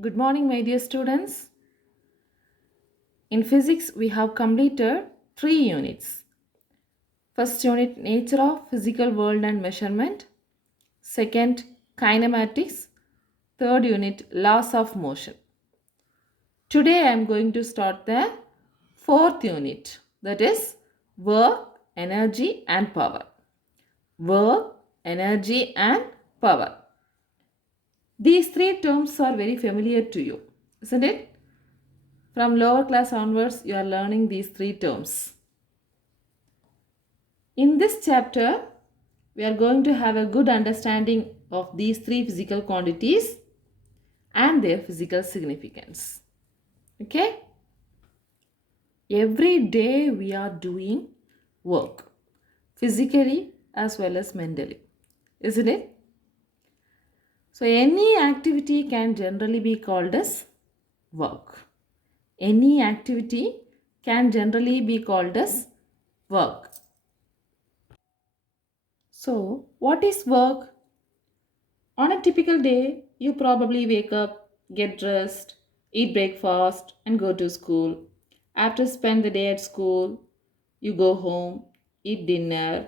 Good morning, my dear students. In physics, we have completed three units. First unit, nature of physical world and measurement. Second, kinematics. Third unit, laws of motion. Today, I am going to start the fourth unit, that is work, energy, and power. Work, energy, and power. These three terms are very familiar to you, isn't it? From lower class onwards, you are learning these three terms. In this chapter, we are going to have a good understanding of these three physical quantities and their physical significance. Okay? Every day we are doing work, physically as well as mentally, isn't it? So, any activity can generally be called as work. Any activity can generally be called as work. So, what is work? On a typical day, you probably wake up, get dressed, eat breakfast, and go to school. After spend the day at school, you go home, eat dinner,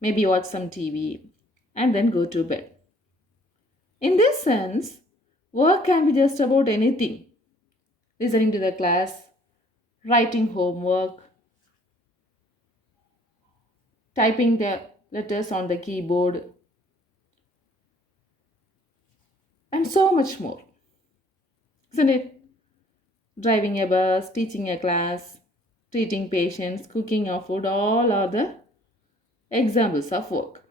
maybe watch some TV, and then go to bed. In this sense, work can be just about anything. Listening to the class, writing homework, typing the letters on the keyboard, and so much more. Isn't it? Driving a bus, teaching a class, treating patients, cooking our food, all are the examples of work.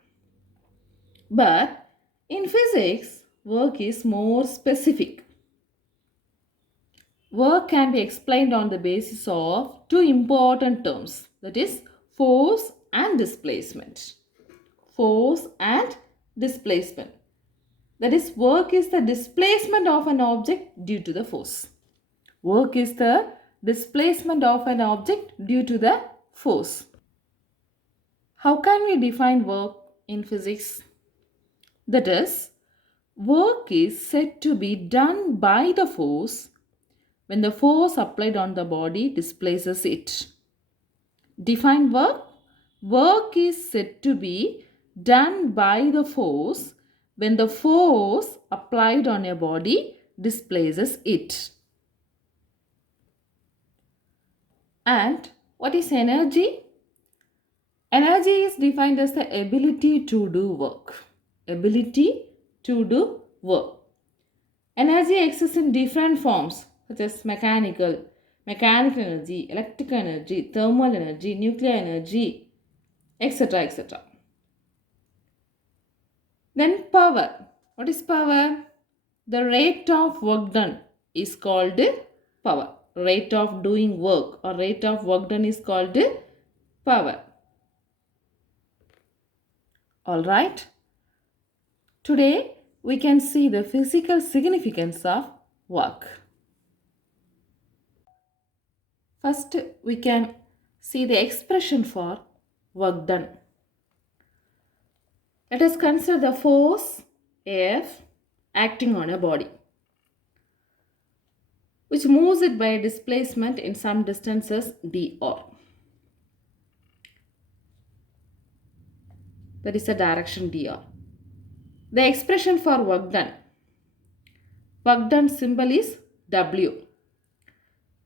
But in physics, work is more specific. Work can be explained on the basis of two important terms, that is, force and displacement. Force and displacement. That is, work is the displacement of an object due to the force. Work is the displacement of an object due to the force. How can we define work in physics? That is, work is said to be done by the force when the force applied on the body displaces it. Define work. Work is said to be done by the force when the force applied on a body displaces it. And what is energy? Energy is defined as the ability to do work. Ability to do work. Energy exists in different forms such as mechanical energy, electrical energy, thermal energy, nuclear energy, etc. etc. Then power. What is power? The rate of work done is called power. Rate of doing work or rate of work done is called power. Alright. Today we can see the physical significance of work. First, we can see the expression for work done. Let us consider the force F acting on a body, which moves it by a displacement in some distances dr. That is the direction dr. The expression for work done. Work done symbol is W.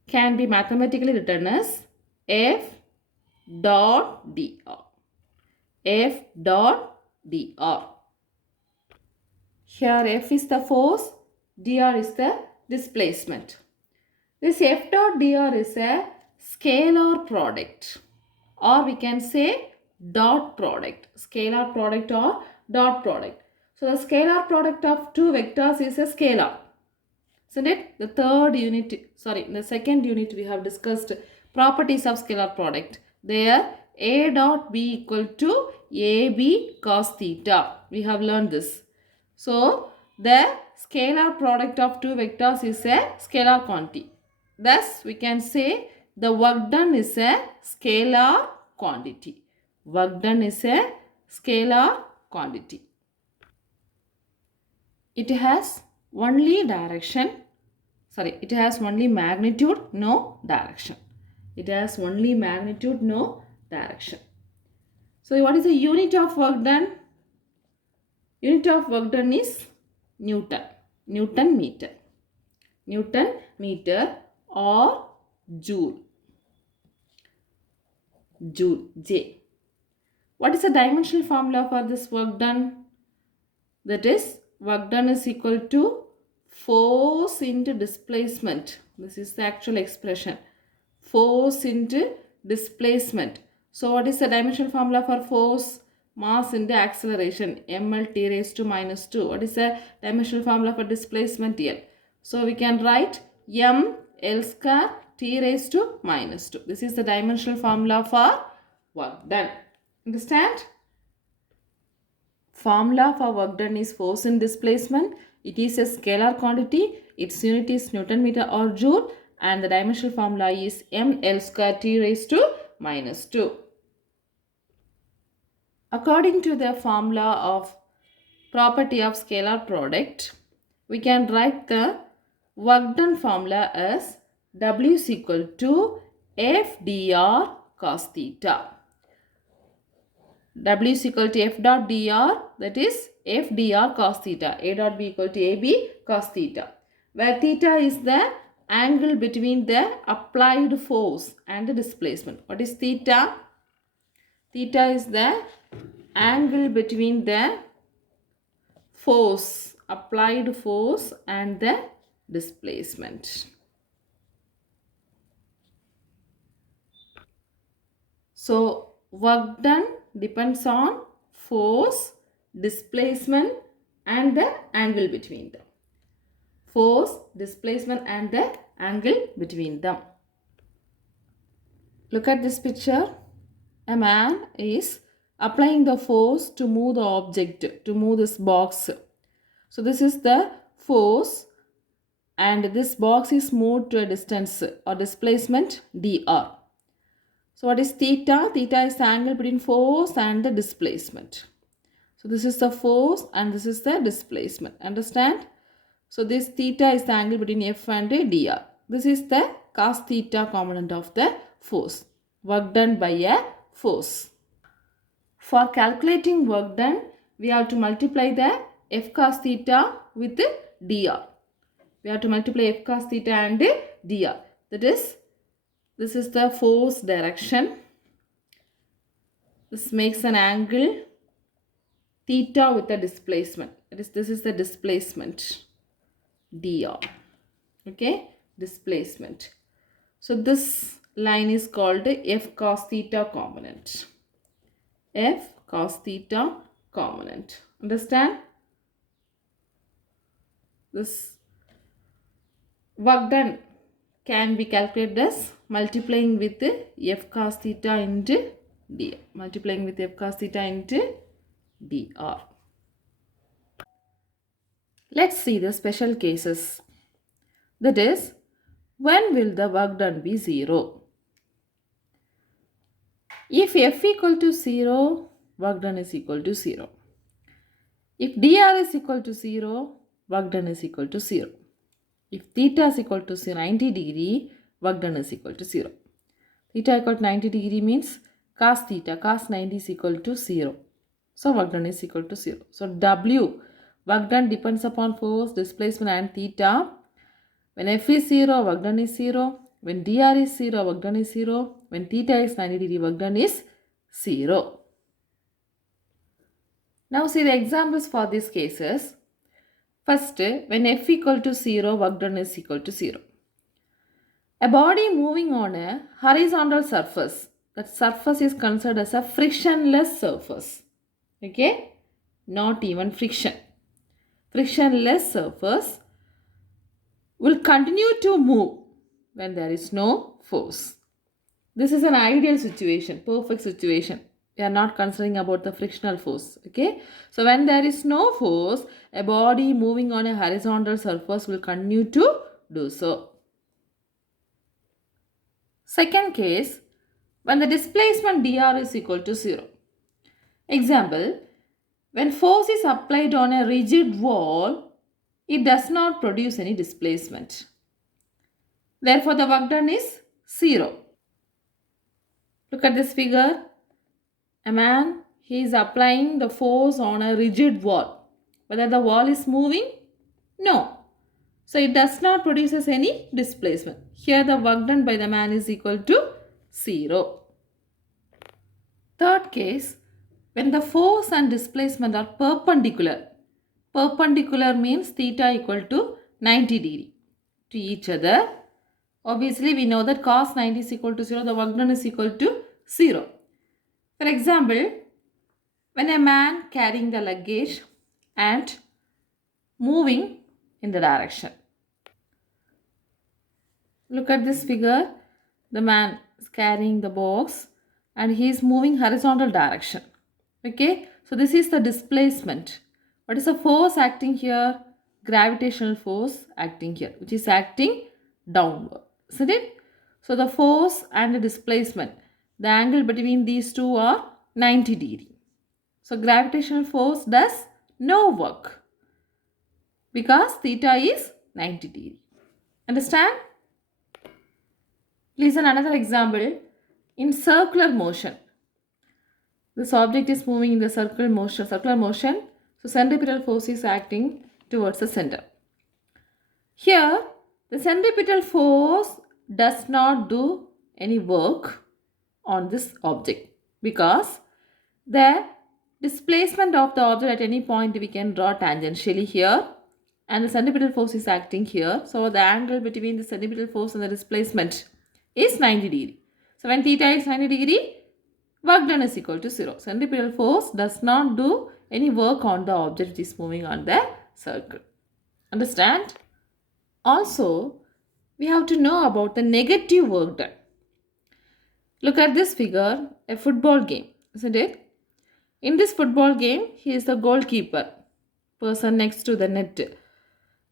Can be mathematically written as F dot dr. F dot dr. Here F is the force, dr is the displacement. This F dot dr is a scalar product, or we can say dot product. Scalar product or dot product. So the scalar product of two vectors is a scalar. Isn't it? In the second unit we have discussed properties of scalar product. There A dot B equal to AB cos theta. We have learned this. So the scalar product of two vectors is a scalar quantity. Thus we can say the work done is a scalar quantity. Work done is a scalar quantity. It has only direction. Sorry, it has only magnitude, no direction. It has only magnitude, no direction. So what is the unit of work done? Unit of work done is Newton. Newton meter. Newton meter or joule. Joule. J. What is the dimensional formula for this work done? That is, work done is equal to force into displacement. This is the actual expression. Force into displacement. So what is the dimensional formula for force? Mass into acceleration. ml t raised to minus 2. What is the dimensional formula for displacement? L. So we can write m L square t raised to minus 2. This is the dimensional formula for work done. Understand? Formula for work done is force in displacement. It is a scalar quantity. Its unit is Newton meter or joule, and the dimensional formula is ml square t raised to minus 2. According to the formula of property of scalar product, we can write the work done formula as W is equal to F dr cos theta. W is equal to F dot dr, that is F dr cos theta. A dot B equal to AB cos theta, where theta is the angle between the applied force and the displacement. What is theta? Theta is the angle between the force, applied force, and the displacement. So work done depends on force, displacement, and the angle between them. Force, displacement, and the angle between them. Look at this picture. A man is applying the force to move the object, to move this box. So this is the force, and this box is moved to a distance or displacement dr. So what is theta? Theta is the angle between force and the displacement. So this is the force and this is the displacement. Understand? So this theta is the angle between F and dr. This is the cos theta component of the force. Work done by a force. For calculating work done, we have to multiply the F cos theta with dr. We have to multiply F cos theta and dr. That is, this is the force direction. This makes an angle theta with the displacement. This is the displacement dr. Okay, displacement. So this line is called F cos theta component. F cos theta component. Understand? This work done can be calculated as multiplying with F cos theta into dr. Multiplying with F cos theta into dr. Let's see the special cases. That is, when will the work done be 0? If F equal to 0, work done is equal to 0. If dr is equal to 0, work done is equal to 0. If theta is equal to 90 degree, work done is equal to 0. Theta equal to 90 degree means cos theta, cos 90 is equal to 0. So work done is equal to 0. So W, work done depends upon force, displacement and theta. When F is 0, work done is 0. When dr is 0, work done is 0. When theta is 90 degree, work done is 0. Now see the examples for these cases. First, when F equal to 0, work done is equal to 0. A body moving on a horizontal surface, that surface is considered as a frictionless surface. Okay, not even friction. Frictionless surface will continue to move when there is no force. This is an ideal situation, perfect situation. We are not considering about the frictional force. Okay, so when there is no force, a body moving on a horizontal surface will continue to do so. Second case, when the displacement dr is equal to 0. Example, when force is applied on a rigid wall, it does not produce any displacement. Therefore, the work done is 0. Look at this figure. A man, he is applying the force on a rigid wall. Whether the wall is moving? No. So it does not produces any displacement. Here the work done by the man is equal to 0. Third case, when the force and displacement are perpendicular. Perpendicular means theta equal to 90 degree to each other. Obviously, we know that cos 90 is equal to 0, the work done is equal to 0. For example, when a man carrying the luggage and moving in the direction. Look at this figure. The man is carrying the box and he is moving horizontal direction. Okay, so this is the displacement. What is the force acting here? Gravitational force acting here, which is acting downward. Isn't it? So the force and the displacement, the angle between these two are 90 degree. So gravitational force does no work because theta is 90 degree. Understand? Listen another example. In circular motion, this object is moving in the circular motion. So centripetal force is acting towards the center. Here, the centripetal force does not do any work on this object because the displacement of the object at any point we can draw tangentially here and the centripetal force is acting here. So the angle between the centripetal force and the displacement is 90 degree. So when theta is 90 degree, work done is equal to 0. Centripetal force does not do any work on the object which is moving on the circle. Understand? Also, we have to know about the negative work done. Look at this figure, a football game, isn't it? In this football game, he is the goalkeeper, person next to the net.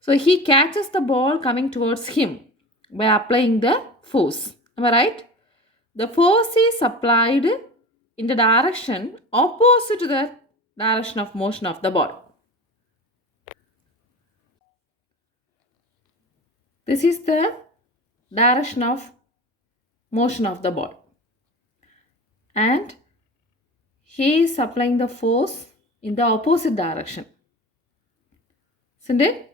So he catches the ball coming towards him by applying the force. Am I right? The force is applied in the direction opposite to the direction of motion of the ball. This is the direction of motion of the ball. And he is applying the force in the opposite direction. Isn't it?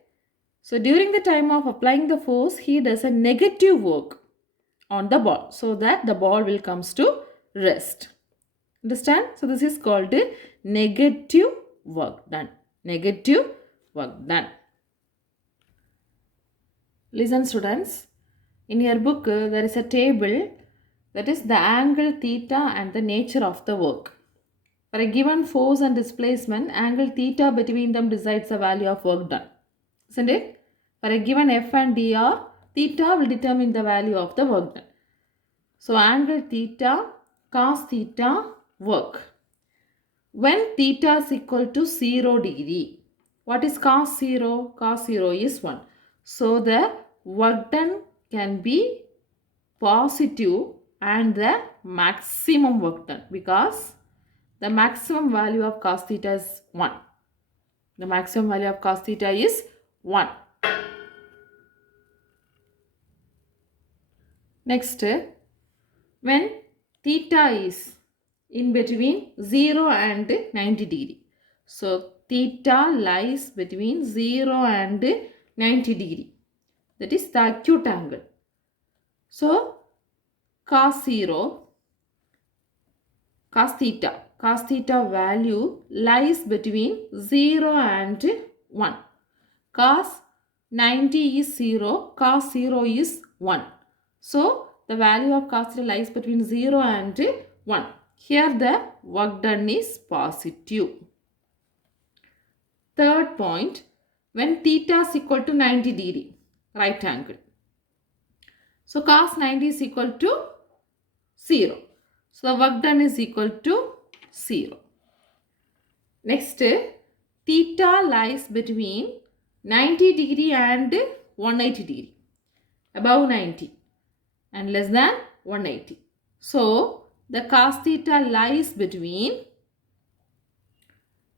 So during the time of applying the force, he does a negative work on the ball so that the ball will comes to rest. Understand? So this is called negative work done. Negative work done. Listen students, in your book there is a table that is the angle theta and the nature of the work. For a given force and displacement, angle theta between them decides the value of work done. Isn't it? For a given f and dr, theta will determine the value of the work done. So angle theta, cos theta, work. When theta is equal to 0 degree, what is cos 0? Cos 0 is 1. So the work done can be positive and the maximum work done because the maximum value of cos theta is 1. The maximum value of cos theta is 1. Next, when theta is in between 0 and 90 degree. So theta lies between 0 and 90 degree. That is the acute angle. So cos theta value lies between 0 and 1. Cos 90 is 0, cos 0 is 1. So the value of cos theta lies between 0 and 1. Here the work done is positive. Third point, when theta is equal to 90 degree, right angle. So cos 90 is equal to 0. So the work done is equal to 0. Next, theta lies between 90 degree and 180 degree. Above 90 and less than 180. So the cos theta lies between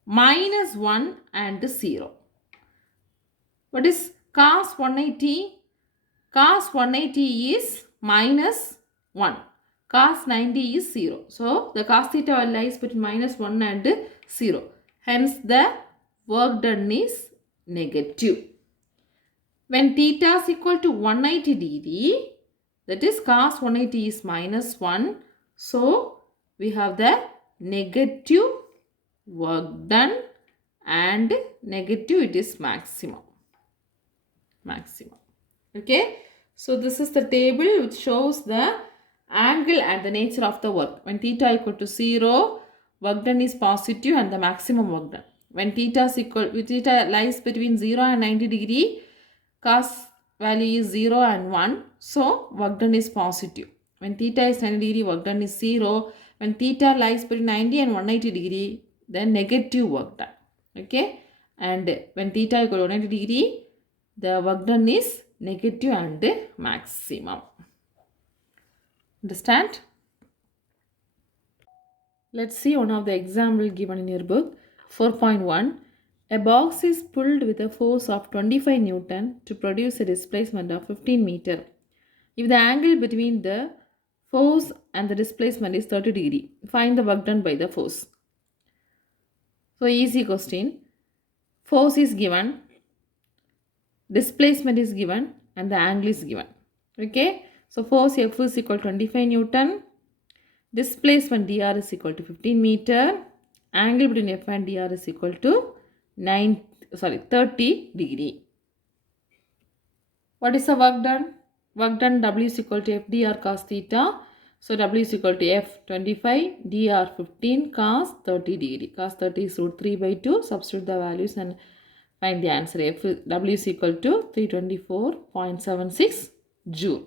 -1 and 0. What is cos 180? Cos 180 is minus 1. Cos 90 is 0. So, the cos theta lies between minus 1 and 0. Hence, the work done is negative. When theta is equal to 180 degree, that is cos 180 is minus 1. So, we have the negative work done and negative it is maximum. Okay. So, this is the table which shows the angle and the nature of the work. When theta equal to 0, work done is positive and the maximum work done. When theta lies between 0 and 90 degree, cos value is 0 and 1. So, work done is positive. When theta is 90 degree, work done is 0. When theta lies between 90 and 180 degree, then negative work done. Okay. And when theta equal to 180 degree, the work done is negative and maximum. Understand? Let's see one of the example given in your book. 4.1. A box is pulled with a force of 25 Newton to produce a displacement of 15 meter. If the angle between the force and the displacement is 30 degree, find the work done by the force. So easy question. Force is given, displacement is given and the angle is given. Okay. So force F is equal to 25 Newton. Displacement dr is equal to 15 meter. Angle between F and dr is equal to 30 degree. What is the work done? Work done W is equal to F dr cos theta. So W is equal to F 25 dr 15 cos 30 degree. Cos 30 is root 3 by 2. Substitute the values and find the answer. W is equal to 324.76 joule.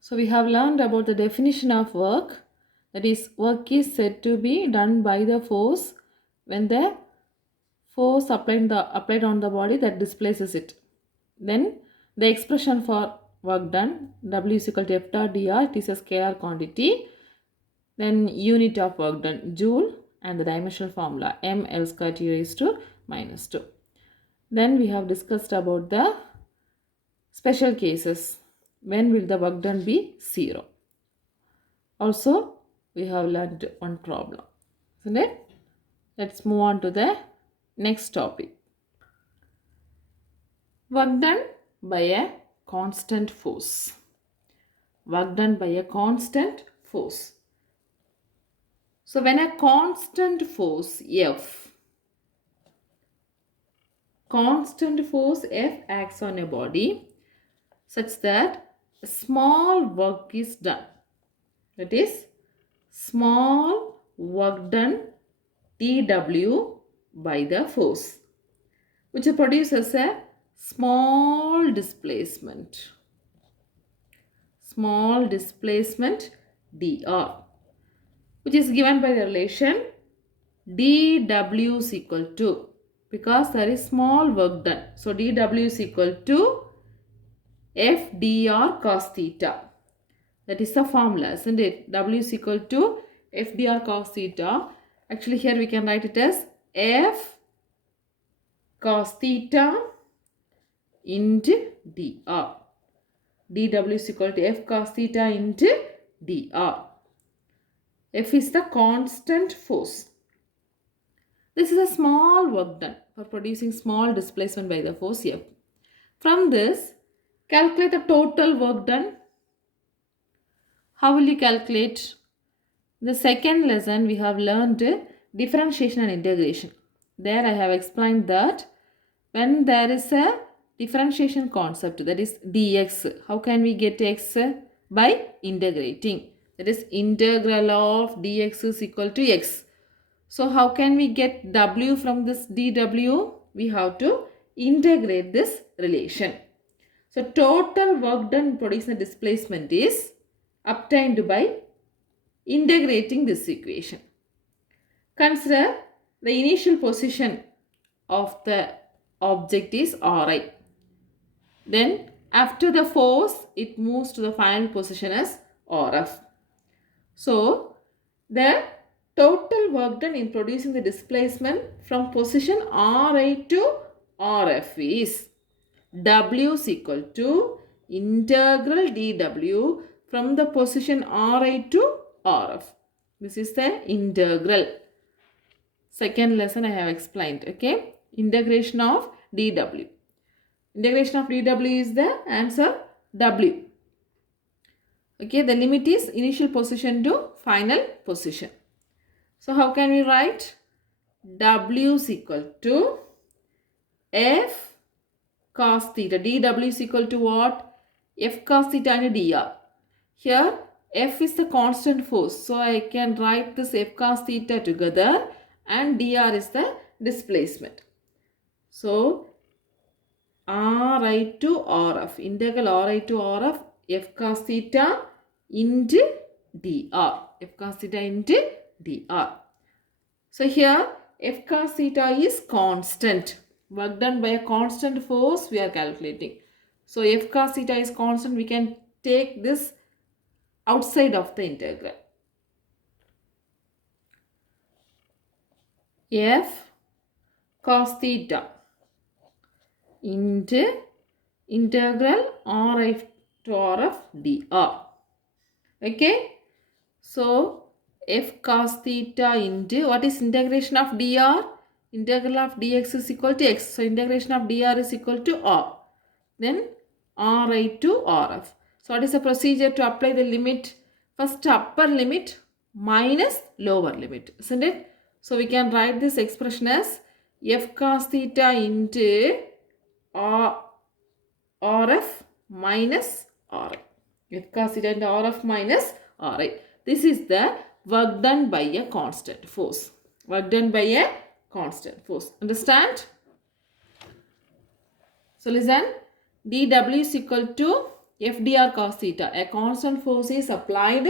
So we have learned about the definition of work. That is, work is said to be done by the force when the force applied on the body that displaces it. Then the expression for work done, W is equal to F dot dr, it is a scalar quantity. Then unit of work done, joule, and the dimensional formula, m L square T raised to minus 2. Then we have discussed about the special cases. When will the work done be 0? Also, we have learned one problem. Isn't it? Let's move on to the next topic. Work done by a constant force. Work done by a constant force. So, when a constant force F acts on a body such that a small work is done. That is, small work done dW by the force, which produces a small displacement. Small displacement dr, which is given by the relation dW is equal to, because there is small work done. So, dW is equal to F dr cos theta. That is the formula, isn't it? W is equal to F dr cos theta. Actually, here we can write it as F cos theta into dr. dW is equal to F cos theta into dr. F is the constant force. This is a small work done for producing small displacement by the force F. From this, calculate the total work done. How will you calculate? In the second lesson, we have learned differentiation and integration. There I have explained that when there is a differentiation concept, that is dx, how can we get x? By integrating. That is, integral of dx is equal to x. So, how can we get w from this dw? We have to integrate this relation. So, total work done producing the displacement is obtained by integrating this equation. Consider the initial position of the object is Ri. Then after the force, it moves to the final position as Rf. So, the total work done in producing the displacement from position Ri to RF is W is equal to integral dW from the position Ri to RF. This is the integral. Second lesson I have explained. Okay. Integration of dW. Integration of dW is the answer W. Okay. The limit is initial position to final position. So how can we write? W is equal to F cos theta. dW is equal to what? F cos theta and dr. Here F is the constant force. So I can write this F cos theta together and dr is the displacement. So Ri to Rf. Integral Ri to Rf F cos theta into dr. F cos theta into dr. So here F cos theta is constant. Work done by a constant force we are calculating. So F cos theta is constant. We can take this outside of the integral. F cos theta into integral Ri to Rf dr. Okay. So F cos theta into what is integration of dr? Integral of dx is equal to x. So integration of dr is equal to r. Then Ri to Rf. So what is the procedure to apply the limit? First upper limit minus lower limit, isn't it? So we can write this expression as F cos theta into Rf minus Ri. F cos theta into Rf minus Ri. This is the work done by a constant force. Work done by a constant force. Understand? So listen. dW is equal to F dr cos theta. A constant force is applied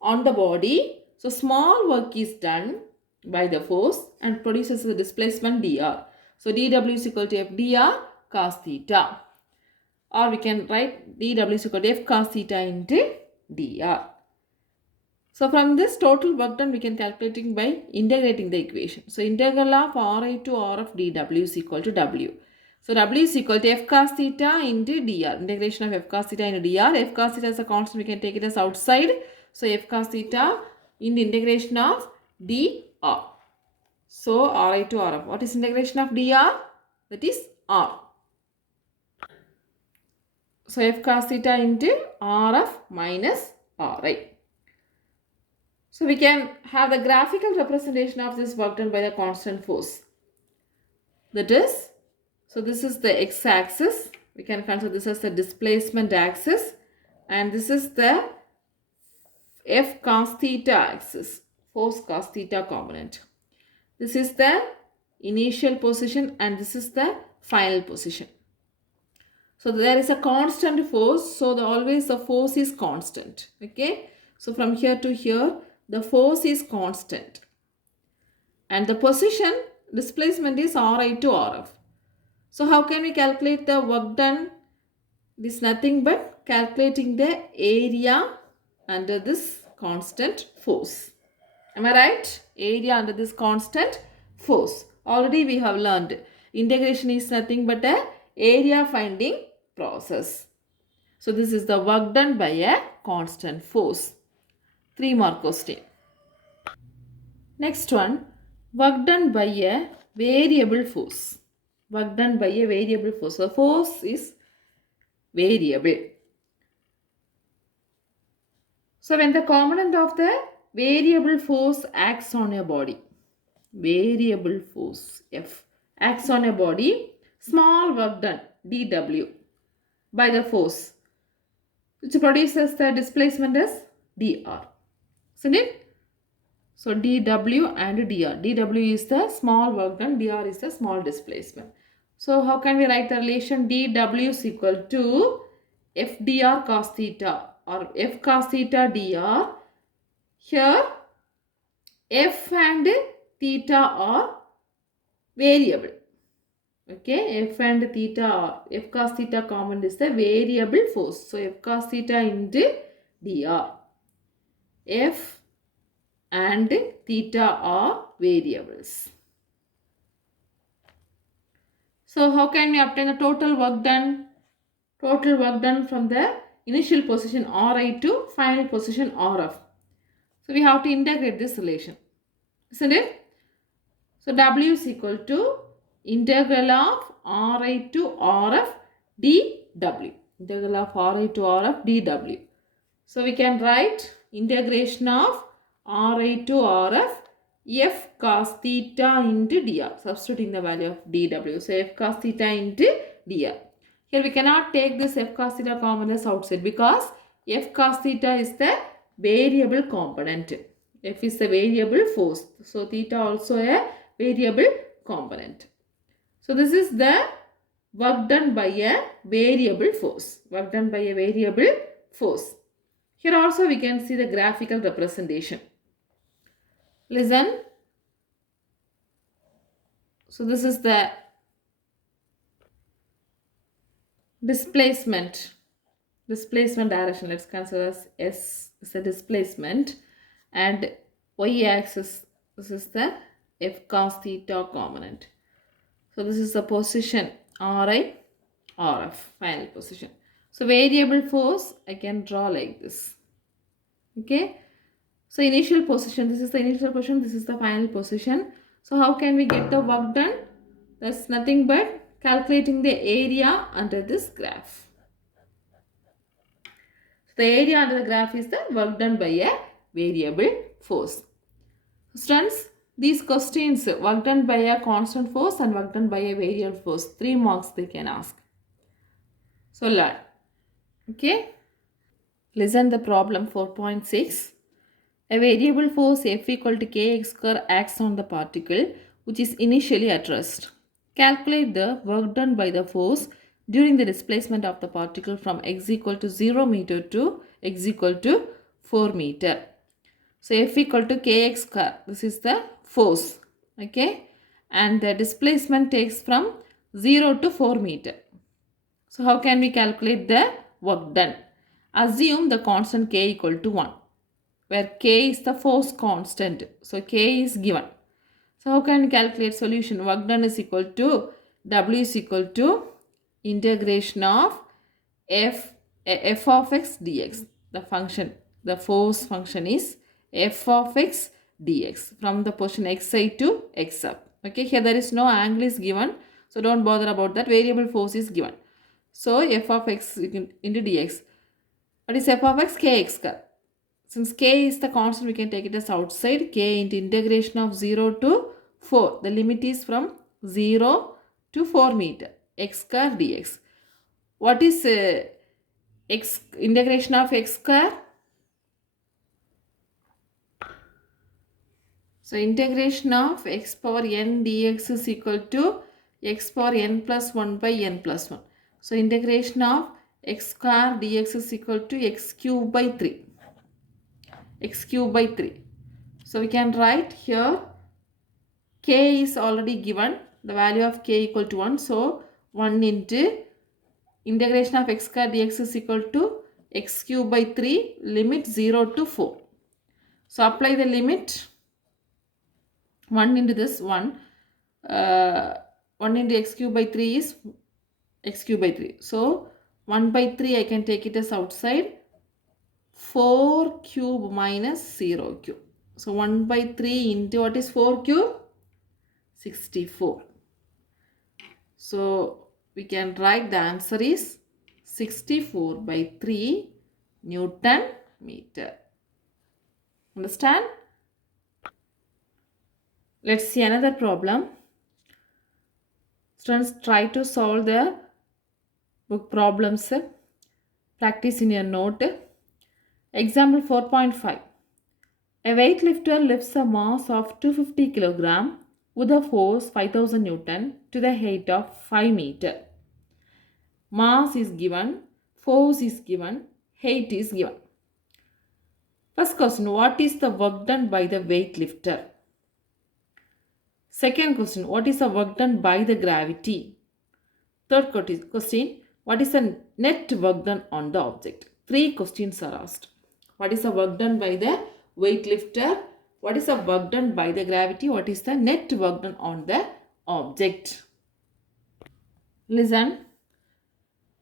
on the body. So small work is done by the force and produces the displacement dr. So dW is equal to F dr cos theta. Or we can write dW is equal to F cos theta into dr. So from this total work done we can calculating by integrating the equation. So integral of Ri to Rf dW is equal to W. So W is equal to F cos theta into dr. Integration of F cos theta into dr. F cos theta is a constant. We can take it as outside. So F cos theta in the integration of dr. So Ri to Rf. What is integration of dr? That is r. So F cos theta into Rf minus Ri. So we can have the graphical representation of this work done by the constant force. That is, so this is the x-axis. We can consider this as the displacement axis. And this is the F cos theta axis, force cos theta component. This is the initial position and this is the final position. So there is a constant force. So always the force is constant. Okay. So from here to here, the force is constant. And the position displacement is Ri to Rf. So how can we calculate the work done? This is nothing but calculating the area under this constant force. Am I right? Area under this constant force. Already we have learned integration is nothing but a area finding process. So this is the work done by a constant force. 3 mark question. Next one, work done by a variable force. Work done by a variable force. The force is variable. So when the component of the variable force acts on a body, variable force F acts on a body, small work done dW by the force which produces the displacement as dr. Isn't it? So dW and dr. dW is the small work done, dr is the small displacement. So how can we write the relation dW is equal to F dr cos theta or F cos theta dr. Here F and theta are variable. Okay, F and theta are, F cos theta component is the variable force. So F cos theta into dr. F and theta are variables. So how can we obtain the total work done? Total work done from the initial position Ri to final position Rf. So we have to integrate this relation, isn't it? So W is equal to integral of Ri to Rf dW. Integral of Ri to Rf dW. So we can write integration of Ri to Rf f cos theta into dr, substituting the value of dW. So f cos theta into dr. Here we cannot take this f cos theta components outside because f cos theta is the variable component. F is the variable force. So theta also a variable component. So this is the work done by a variable force. Work done by a variable force. Here also we can see the graphical representation. Listen. So this is the displacement direction. Let's consider as S is the displacement and y axis, this is the f cos theta component. So this is the position Ri, Rf, final position. So variable force I can draw like this. Okay. So initial position, this is the initial position, this is the final position. So how can we get the work done? That's nothing but calculating the area under this graph. So the area under the graph is the work done by a variable force. Students, these questions, work done by a constant force and work done by a variable force, 3 marks they can ask. So learn. Okay. Listen the problem 4.6. A variable force F equal to kx square acts on the particle which is initially at rest. Calculate the work done by the force during the displacement of the particle from x equal to 0 meter to x equal to 4 meter. So F equal to kx square, this is the force, okay, and the displacement takes from 0 to 4 meter. So how can we calculate the work done? Assume the constant k equal to 1, where k is the force constant. So k is given. So how can we calculate solution? Work done is equal to W is equal to integration of f of x dx. The function, the force function is f of x dx from the position xi to x up. Okay, here there is no angle is given. So don't bother about that. Variable force is given. So f of x into dx. What is f of x? Kx square. Since k is the constant, we can take it as outside. K into integration of 0 to 4. The limit is from 0 to 4 meter. X square dx. What is x integration of x square? So integration of x power n dx is equal to x power n plus 1 by n plus 1. So integration of x square dx is equal to x cube by 3. X cube by 3. So we can write here k is already given. The value of k equal to 1. So 1 into integration of x square dx is equal to x cube by 3, limit 0 to 4. So apply the limit. 1 into this 1. 1 into x cube by 3 is x cube by 3. So 1 by 3 I can take it as outside. 4 cube minus 0 cube. So 1 by 3 into what is 4 cube? 64. So we can write the answer is 64 by 3 Newton meter. Understand? Let's see another problem. Students, try to solve the book problems. Practice in your note. Example 4.5. A weightlifter lifts a mass of 250 kg with a force 5000 Newton to the height of 5 meter. Mass is given, force is given, height is given. First question, what is the work done by the weightlifter? Second question, what is the work done by the gravity? Third question, what is the net work done on the object? 3 questions are asked. What is the work done by the weightlifter? What is the work done by the gravity? What is the net work done on the object? Listen.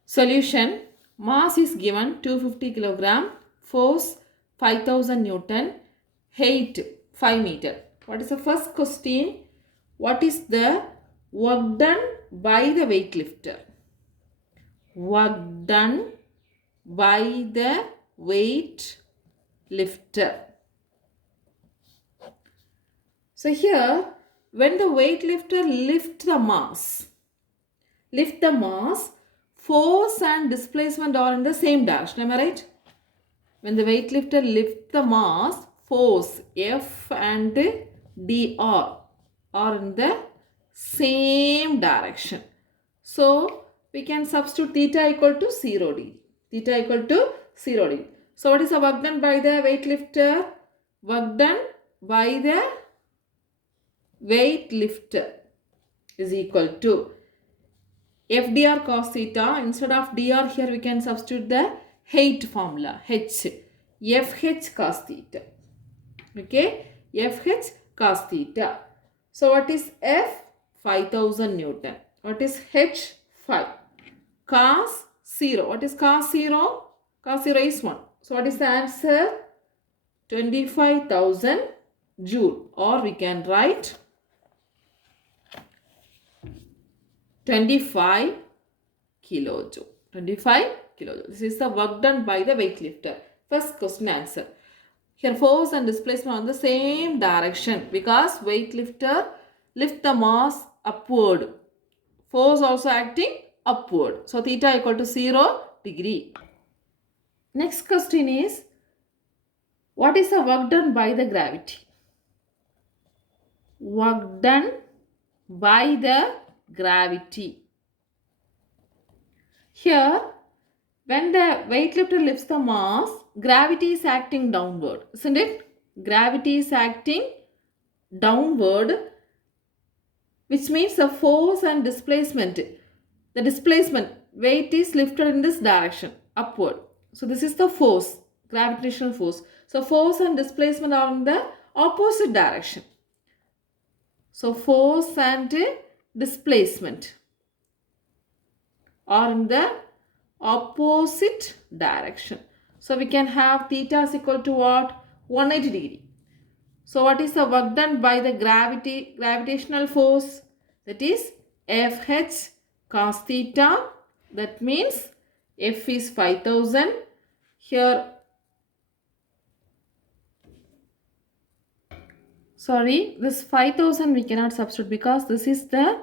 Solution. Mass is given 250 kilogram. Force 5000 Newton. Height 5 meter. What is the first question? What is the work done by the weightlifter? Work done by the weightlifter. So here, when the weightlifter lift the mass, force and displacement are in the same direction. Am I right? When the weightlifter lifts the mass, force F and dr are in the same direction. So we can substitute theta equal to 0 degree. Theta equal to 0 degree. So what is the work done by the weightlifter? Work done by the weightlifter is equal to F dr cos theta. Instead of dr here we can substitute the height formula H. Fh cos theta. Okay. Fh cos theta. So what is F? 5000 Newton. What is H? 5. Cos 0. What is cos 0? Cos 0 is 1. So what is the answer? 25,000 joule. Or we can write 25 kilojoule. 25 kilojoule. This is the work done by the weightlifter. First question answer. Here force and displacement are in the same direction because weightlifter lift the mass upward. Force also acting upward. So theta equal to 0 degree. Next question is, what is the work done by the gravity? Work done by the gravity. Here, when the weightlifter lifts the mass, gravity is acting downward, isn't it? Gravity is acting downward, which means the force and displacement. The displacement, weight is lifted in this direction, upward. So this is the force, gravitational force. So force and displacement are in the opposite direction. So force and displacement are in the opposite direction. So we can have theta is equal to what? 180 degree. So what is the work done by the gravitational force? That is Fh cos theta. That means F is 5000. Here, sorry, this 5000 we cannot substitute because this is the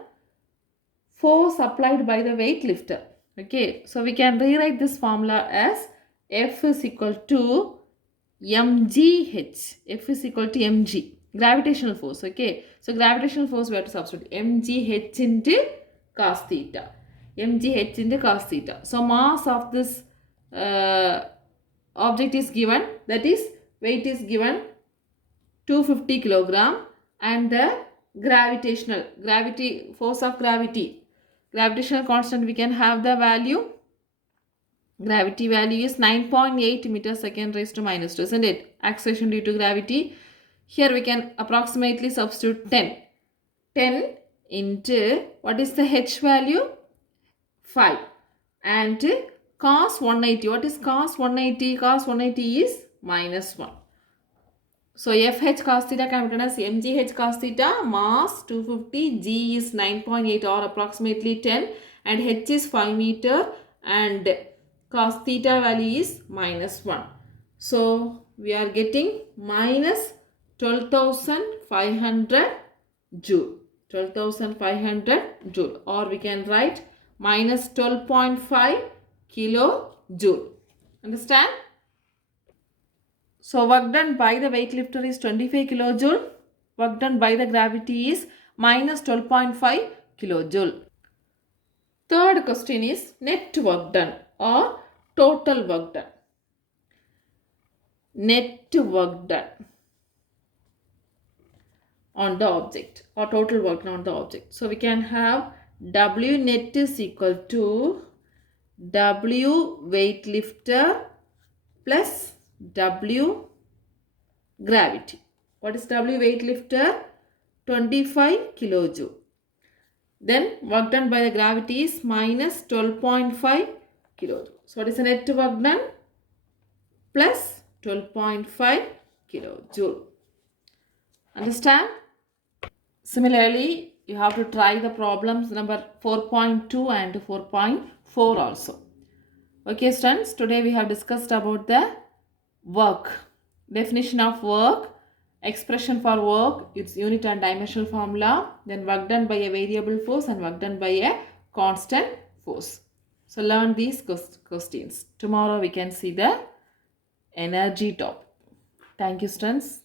force applied by the weightlifter. Okay, so we can rewrite this formula as F is equal to mgh. F is equal to mg, gravitational force. Okay, so gravitational force we have to substitute mgh into cos theta. Mgh into cos theta. So mass of this object is given, that is weight is given 250 kilogram, and the force of gravitational constant we can have the value. Gravity value is 9.8 meters second raised to minus 2, isn't it? Acceleration due to gravity. Here we can approximately substitute 10. 10 into, what is the h value? 5. And cos 180. What is cos 180? Cos 180 is minus 1. So Fh cos theta can be written as mgh cos theta, mass 250, g is 9.8 or approximately 10, and h is 5 meter, and cos theta value is minus 1. So we are getting minus 12,500 joule. 12,500 joule, or we can write minus 12.5 kilojoule. Understand? So work done by the weightlifter is 25 kilojoule. Work done by the gravity is minus 12.5 kilojoule. Third question is net work done or total work done. Net work done on the object or total work done on the object. So we can have W net is equal to W weightlifter plus W gravity. What is W weightlifter? 25 kilojoule. Then work done by the gravity is minus 12.5 kilojoule. So what is the net work done? Plus 12.5 kilojoule. Understand? Similarly, you have to try the problems number 4.2 and 4.4 also. Okay, students, today we have discussed about the work. Definition of work, expression for work, its unit and dimensional formula, then work done by a variable force and work done by a constant force. So learn these questions. Tomorrow we can see the energy topic. Thank you, students.